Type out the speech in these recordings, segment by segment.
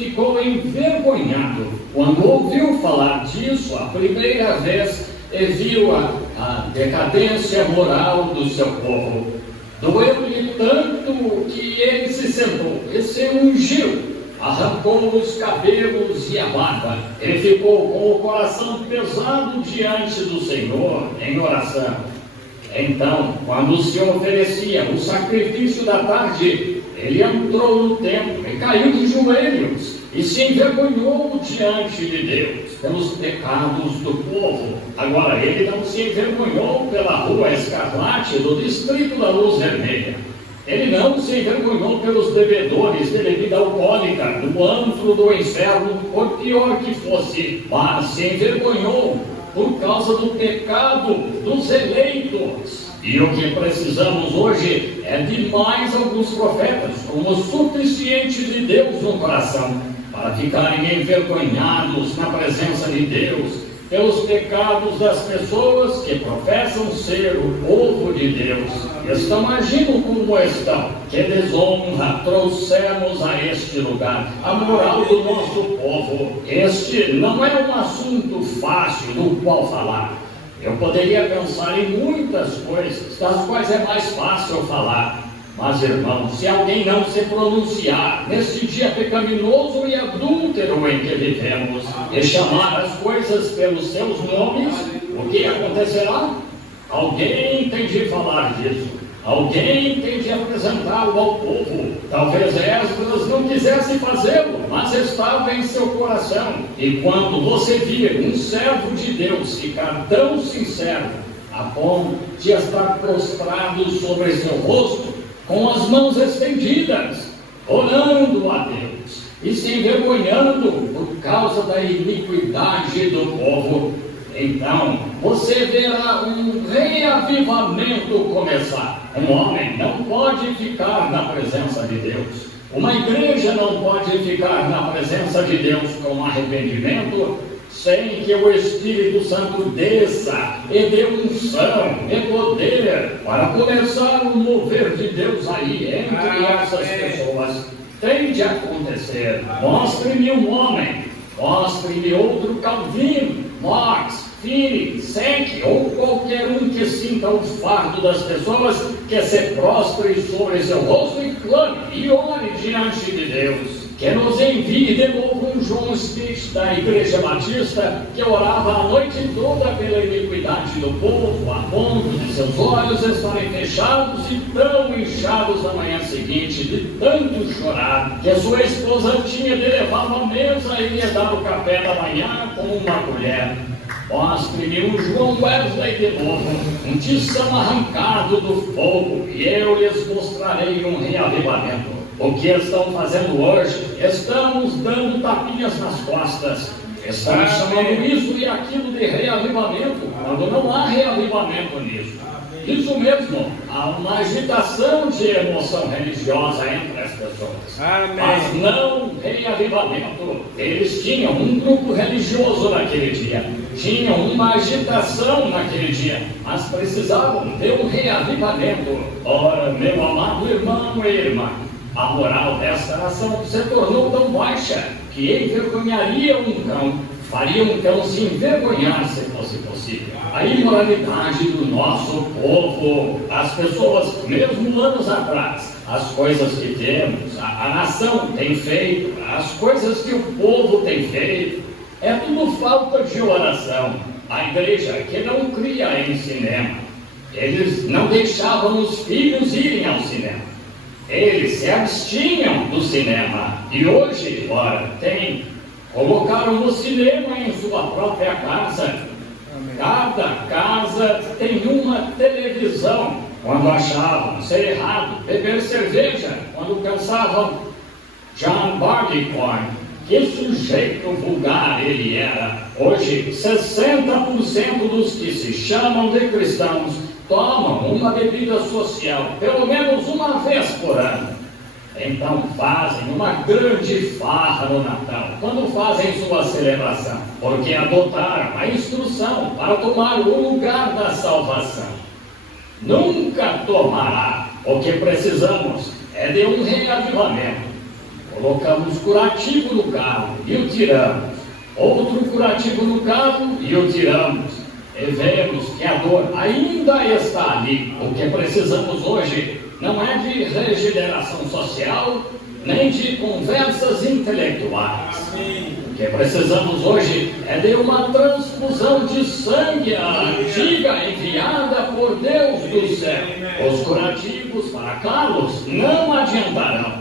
ficou envergonhado quando ouviu falar disso a primeira vez e viu a decadência moral do seu povo. Doeu-lhe tanto que ele se sentou e se ungiu, arrancou os cabelos e a barba, e ficou com o coração pesado diante do Senhor em oração. Então, quando se oferecia o sacrifício da tarde, ele entrou no templo e caiu de joelhos e se envergonhou diante de Deus pelos pecados do povo. Agora, ele não se envergonhou pela rua Escarlate do distrito da Luz Vermelha. Ele não se envergonhou pelos bebedores de bebida alcoólica do antro do inferno, por pior que fosse, mas se envergonhou por causa do pecado dos eleitos. E o que precisamos hoje é de mais alguns profetas com o suficiente de Deus no coração para ficarem envergonhados na presença de Deus pelos pecados das pessoas que professam ser o povo de Deus. Estão agindo como estão. Que desonra trouxemos a este lugar. A moral do nosso povo. Este não é um assunto fácil do qual falar. Eu poderia pensar em muitas coisas, das quais é mais fácil falar. Mas, irmãos, se alguém não se pronunciar neste dia pecaminoso e adúltero em que vivemos, e chamar as coisas pelos seus nomes, o que acontecerá? Alguém tem de falar disso. Alguém tem de apresentá-lo ao povo. Talvez Esdras não quisesse fazê-lo, mas estava em seu coração. E quando você vir um servo de Deus ficar tão sincero, a ponto de estar prostrado sobre seu rosto, com as mãos estendidas, orando a Deus e se envergonhando por causa da iniquidade do povo, então você verá um reavivamento começar. Um homem não pode ficar na presença de Deus. Uma igreja não pode ficar na presença de Deus com arrependimento sem que o Espírito Santo desça e dê unção e poder para começar o mover de Deus aí entre essas pessoas. Tem de acontecer. Mostre-me um homem, mostre-me outro Calvino, Marx, Finney, Senck ou qualquer um que sinta o fardo das pessoas, que se prostre sobre seu rosto e clame e ore diante de Deus. Que nos envie de novo um João Smith da Igreja Batista, que orava a noite toda pela iniquidade do povo, a ponto de seus olhos estarem fechados e tão inchados na manhã seguinte, de tanto chorar, que a sua esposa tinha de levá-lo à mesa e lhe dar o café da manhã com uma colher. Mostre-me um João Wesley de novo, um tição arrancado do fogo, e eu lhes mostrarei um reavivamento. O que estão fazendo hoje? Estamos dando tapinhas nas costas. Estamos chamando isso e aquilo de reavivamento, quando não há reavivamento nisso. Isso mesmo, há uma agitação de emoção religiosa entre as pessoas. Mas não reavivamento. Eles tinham um grupo religioso naquele dia, tinham uma agitação naquele dia, mas precisavam de um reavivamento. Ora, meu amado irmão e irmã, a moral desta nação se tornou tão baixa que envergonharia um cão, faria um cão se envergonhar se fosse possível. A imoralidade do nosso povo, as pessoas, mesmo anos atrás, as coisas que temos, a nação tem feito, as coisas que o povo tem feito, é tudo falta de oração. A igreja que não cria em cinema, eles não deixavam os filhos irem ao cinema. Eles se abstinham do cinema e hoje, ora, colocaram o cinema em sua própria casa. Cada casa tem uma televisão. Quando achavam ser errado beber cerveja, quando cansavam John Barleycorn, que sujeito vulgar ele era. Hoje, 60% dos que se chamam de cristãos tomam uma bebida social, pelo menos uma vez por ano. Então fazem uma grande farra no Natal, quando fazem sua celebração, porque adotaram a instrução para tomar o lugar da salvação. Nunca tomará. O que precisamos é de um reavivamento. colocamos curativo no carro e o tiramos. Outro curativo no carro e o tiramos. E vemos que a dor ainda está ali. O que precisamos hoje não é de regeneração social, nem de conversas intelectuais. O que precisamos hoje é de uma transfusão de sangue antiga enviada por Deus do céu. Os curativos para Carlos não adiantarão.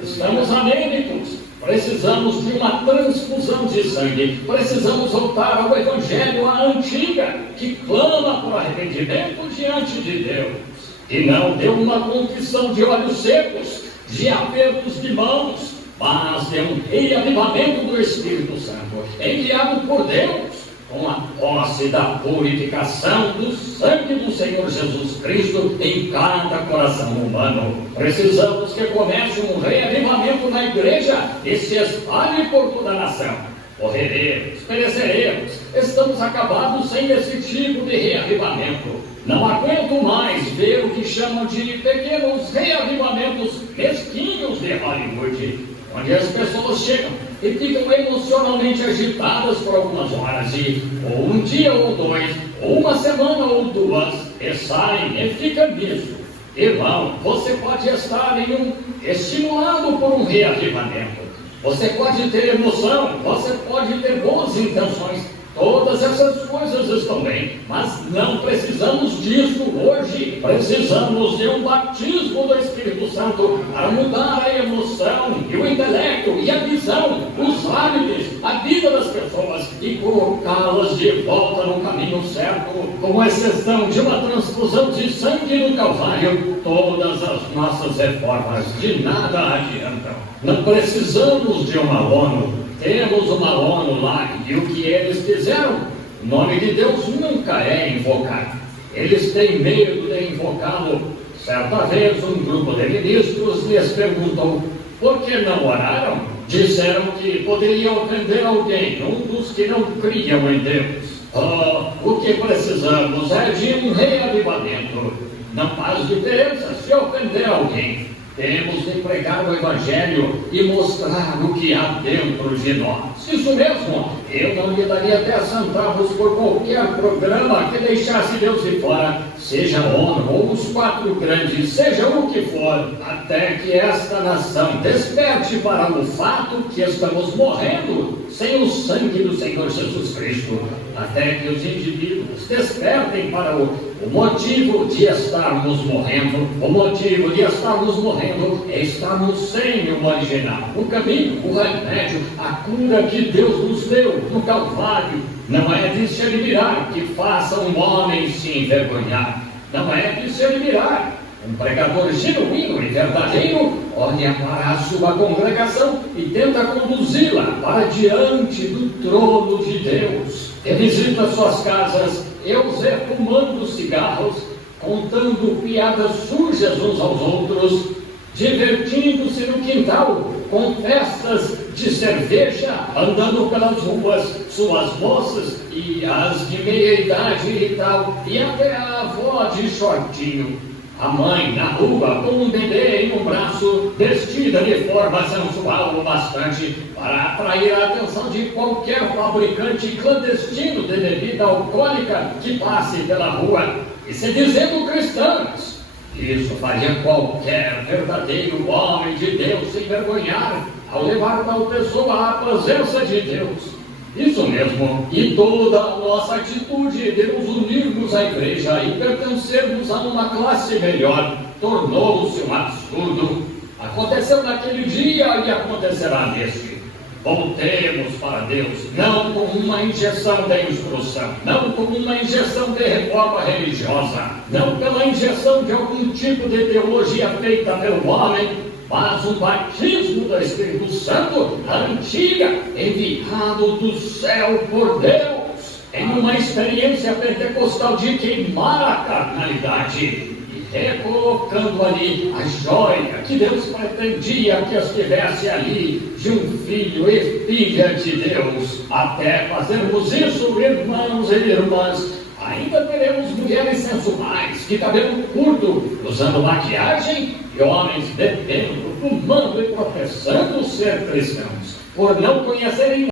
Estamos anêmicos. Precisamos de uma transfusão de sangue. Precisamos voltar ao Evangelho, à antiga, que clama por arrependimento diante de Deus. E não de uma confissão de olhos secos, de apertos de mãos, mas de um reavivamento do Espírito Santo, enviado por Deus, com a posse da purificação do sangue do Senhor Jesus Cristo em cada coração humano. Precisamos que comece um reavivamento na igreja e se espalhe por toda a nação. Morreremos, pereceremos, estamos acabados sem esse tipo de reavivamento. Não aguento mais ver o que chamam de pequenos reavivamentos mesquinhos de Hollywood, onde as pessoas chegam e ficam emocionalmente agitadas por algumas horas e ou um dia ou dois, ou uma semana ou duas, e saem e ficam nisso. Irmão, você pode estar estimulado por um reavivamento. Você pode ter emoção, você pode ter boas intenções, todas essas coisas estão bem, mas não precisamos disso hoje. Precisamos de um batismo do Espírito Santo para mudar a emoção e o intelecto e a visão, os hábitos, a vida das pessoas e colocá-las de volta no caminho certo. Com exceção de uma transfusão de sangue no Calvário, todas as nossas reformas de nada adiantam. Não precisamos de uma ONU. Temos uma ONU lá e o que eles fizeram? O nome de Deus nunca é invocado. Eles têm medo de invocá-lo. Certa vez um grupo de ministros lhes perguntou por que não oraram? Disseram que poderiam ofender alguém, um dos que não criam em Deus. O que precisamos é de um reavivamento. Não faz diferença se ofender alguém. Temos de pregar o Evangelho e mostrar o que há dentro de nós. Isso mesmo, eu não lhe daria 10 centavos por qualquer programa que deixasse Deus de fora, seja a ONU ou os 4 grandes, seja o que for, até que esta nação desperte para o fato que estamos morrendo sem o sangue do Senhor Jesus Cristo, até que os indivíduos despertem para o motivo de estarmos morrendo. O motivo de estarmos morrendo é estarmos sem o original, o caminho, o remédio, a cura que Deus nos deu no Calvário. Não é de se admirar que faça um homem se envergonhar. Não é de se admirar. Um pregador genuíno e verdadeiro olha para a sua congregação e tenta conduzi-la para diante do trono de Deus. E visita suas casas, Eusé fumando cigarros, contando piadas sujas uns aos outros, divertindo-se no quintal com festas de cerveja, andando pelas ruas, suas moças e as de meia idade e tal, e até a avó de shortinho. A mãe na rua com um bebê em um braço, vestida de forma sensual o bastante para atrair a atenção de qualquer fabricante clandestino de bebida alcoólica que passe pela rua, e se dizendo cristãs. Isso faria qualquer verdadeiro homem de Deus se envergonhar ao levar tal pessoa à presença de Deus. Isso mesmo, e toda a nossa atitude de nos unirmos à igreja e pertencermos a uma classe melhor tornou-se um absurdo. Aconteceu naquele dia e acontecerá neste. Voltemos para Deus, não com uma injeção de instrução, não com uma injeção de reforma religiosa, não pela injeção de algum tipo de teologia feita pelo homem, mas um batismo do Espírito Santo, antiga, enviado do céu por Deus, em uma experiência pentecostal de queimar a carnalidade e recolocando ali a joia que Deus pretendia que estivesse ali, de um filho e filha de Deus. Até fazermos isso, irmãos e irmãs, ainda teremos mulheres sensuais, de cabelo curto, usando maquiagem, e homens bebendo fumando e professando ser cristãos, por não conhecerem